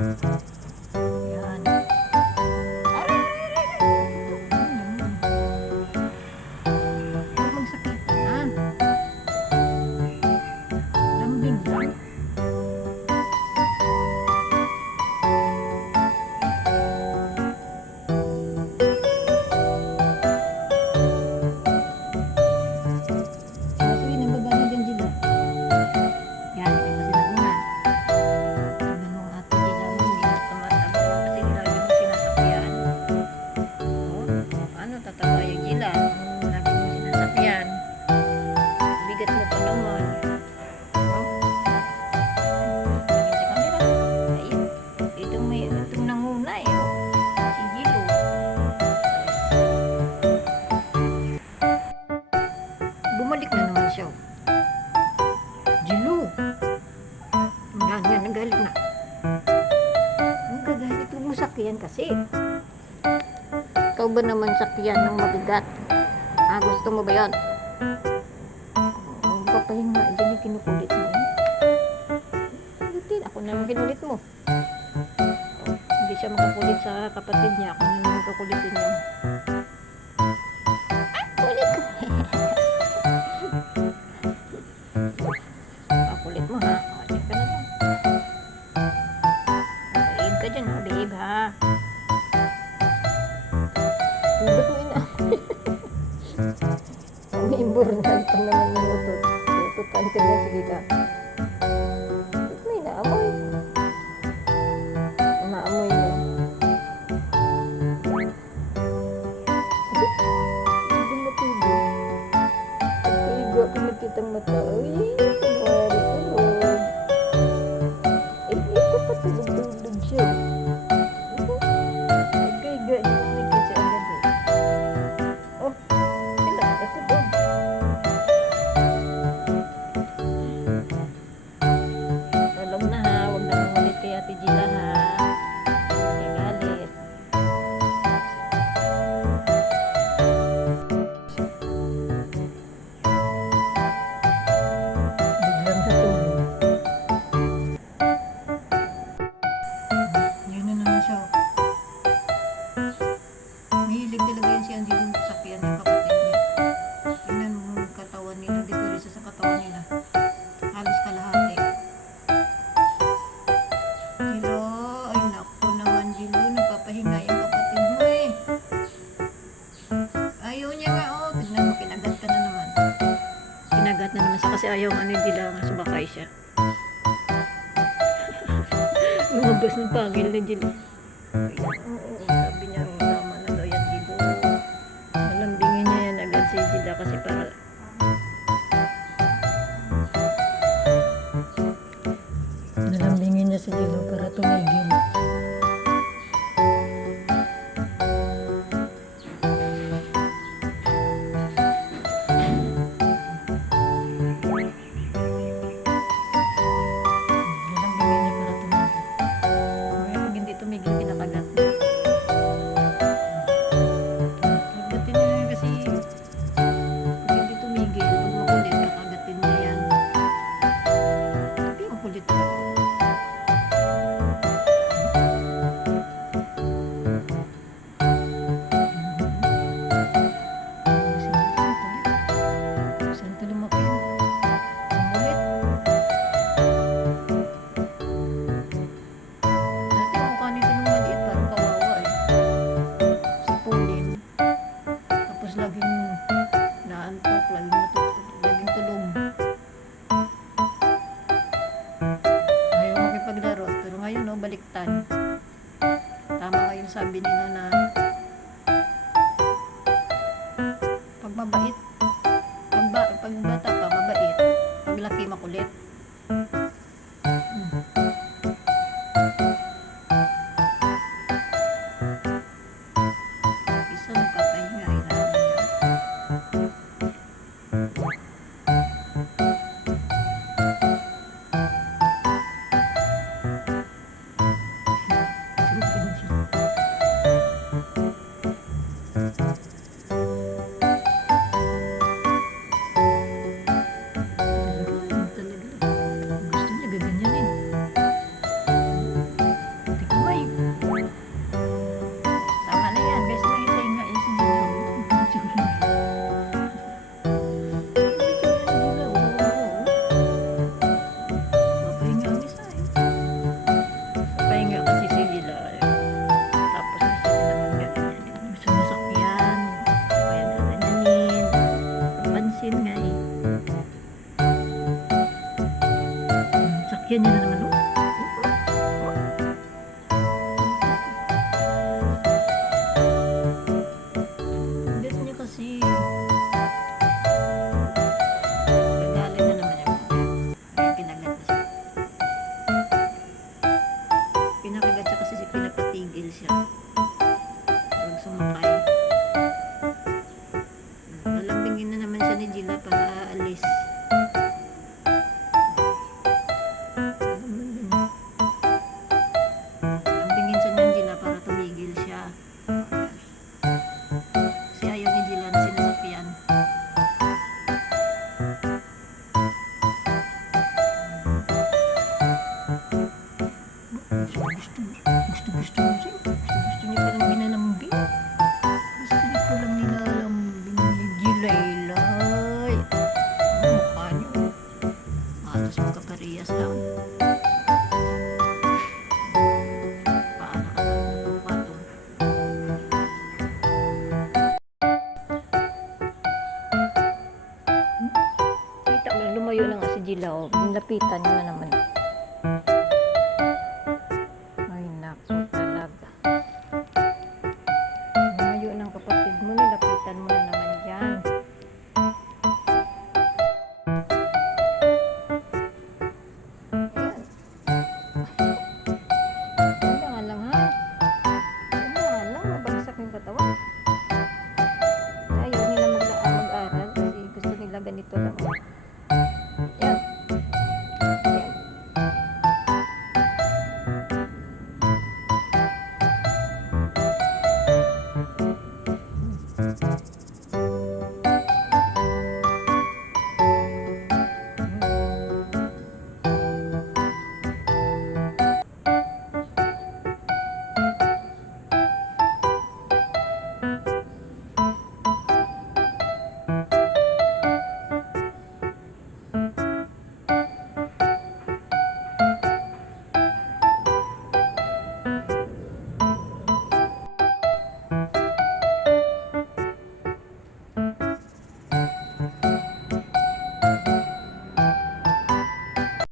Yan. Huwag magsakitan, ha? Lambing lang. Sige, nagbaba na dyan, Gila. Yan, ito pa sila una. Tingnan mo ang ate Gila mo, hindi na tumataba mo kasi lagi mo sinasakyan. Paano tataba yung Gila? Lagi mo sinasakyan. Bigat mo pa naman. Tingin sa camera. Ayun. Itong nanguna eh. Si Gilo. Bumalik na naman siya. Gilo. Yan, nagalit na. Nagagalit. Huwag mo sakyan kasi. Ikaw ba naman sakyan ng mabigat? Gusto mo ba yan? Papahinga. Diyan yung kinukulit mo. Ako naman kinulit mo. Hindi siya makakulit sa kapatid niya. Ako naman makakulitin niya. Kulit ko. Kulit mo ha. Diyan ka na lang. Behave ka dyan ha. Behave ha. Ba't mo ina? May imburnal pa naman yung utot. Utotan ka na. Sige ka. Ba't may naamoy? Naamoy mo. Hindi matigo. Pagkaigo ako nakita mata. Ay, kunwari tulog. Ito pa tulog-tulog siya. Pagkaigo niya nakita siya agad eh. Oh, sila nakatulog. Tulog na ha. Huwag na mangulit kay Ate Gila ha. Nagalit. Biglang sa tulog. Yun na naman siya. Mahilig talaga yan si Andy dun sa sakyan ng kapatid niya. Tingnan mo yung katawan nila. Dito rin sa katawan nila. Halos kalahati. Gilo, ay naku naman Gilo. Nagpapahinga yung kapatid mo eh. Ayaw niya nga oh. Tingnan mo, kinagat ka na naman. Kinagat na naman siya kasi ayaw nga ni Gila nga sumakay siya. Lumabas ng pangil na Gilo. Oo, sabi niya, tama na daw yan Gilo. Malambingin niya yan agad si Gila kasi para nalambingin niya si Gilo para tumigil. Nalambingin niya para tumigil. Kaya pag hindi tumigil, pinakagat na. Kagatin niya yan kasi pag hindi tumigil, pag makulit, kakagatin niya yan. Tapi ang kulit talaga. Saan ito lumaki? Ang kulit. Dati ang mukha nito nung maliit, parang kawawa eh. Sipulin. Tapos laging naantok, laging natutulog, laging tulog. Ayaw makipaglaro. Pero ngayon, no, baliktad. Tama nga yung sabi nila na pag mabait, pag bata pa, mabait. Pag laki, makulit. Isa nagpapahinga, inaano niya. pinapatigil siya. Huwag sumakay. Lalambingin na naman siya ni Gila para aalis. Lambingin siya ni Gila para tumigil siya. Kasi ayaw ni Gila na sinasakyan. Gusto niya palang binalambing. Gusto niya palang nilalambing ni Gilaylay. Ang mukha niyo. Halos magkaparehas lang. Paano ka nagpapatong? Kita mo, lumayo na nga si Gila. Nilapitan niya na naman.